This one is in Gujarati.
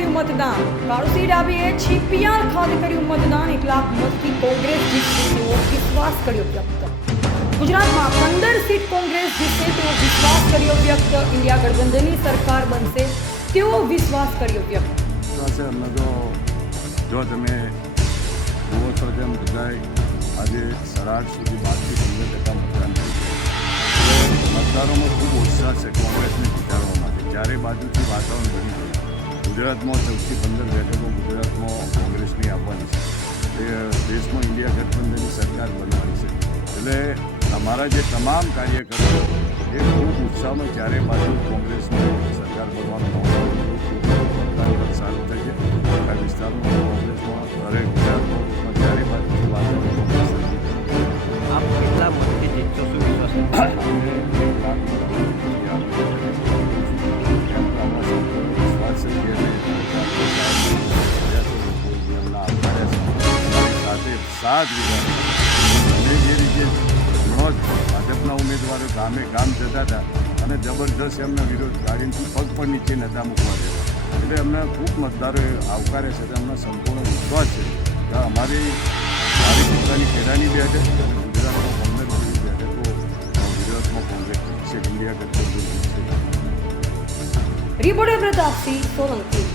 કર્યું મતદાન. કાળુસિંહ ડાભીએ છીપિયાળ ખાતે કર્યું મતદાન. 1 લાખ મતથી કોંગ્રેસ જીતશે તેવો વિશ્વાસ કર્યો વ્યક્ત. ગુજરાતમાં 15 સીટ કોંગ્રેસ જીતશે તેવો વિશ્વાસ કર્યો વ્યક્ત. ઇન્ડિયા ગઠબંધનની સરકાર બનશે તેવો વિશ્વાસ કર્યો વ્યક્ત. જો તમે જુઓ છો તેમ બધાય આજે સરાટ સુધી 12% મતદાન થયું છે. મતદારોમાં ખૂબ ઉત્સાહ છે કોંગ્રેસને જીતાડવા માટે. ચારે બાજુથી વાતાવરણ બની ગયું. ગુજરાતમાં સૌથી 15 બેઠકો ગુજરાતમાં કોંગ્રેસની આપવાની છે. તે દેશમાં ઇન્ડિયા ગઠબંધનની સરકાર બનવાની છે. એટલે અમારા જે તમામ કાર્યકરો એ ખૂબ ઉત્સાહમાં ચારે બાજુ કોંગ્રેસની સરકાર બનવાનો મતદાન પણ સારું થાય છે. આખા વિસ્તારમાં કોંગ્રેસમાં દરેક ગુજરાતમાં ચારે બાજુથી વાતાવરણ કોંગ્રેસ આપ કેટલા મતથી જીતશો શું વિશ્વાસ સાત અને જે રીતે ભાજપના ઉમેદવારો ગામે ગામ જતા હતા અને જબરદસ્ત એમના વિરોધ ગાડીથી પગ પણ નીચે નહોતા મૂકવા દેતા. એટલે એમને ખૂબ મતદારોએ આવકારે છે. એમનો સંપૂર્ણ વિશ્વાસ છે કે અમારી પોતાની ખેડાની બેઠક અને ગુજરાતમાં 15 જેવી બેઠકો ગુજરાતમાં કોંગ્રેસ જીતશે. ઇન્ડિયા ગઠબંધન જીતશે. રિપોર્ટર પ્રતાપસિંહ સોલંકી.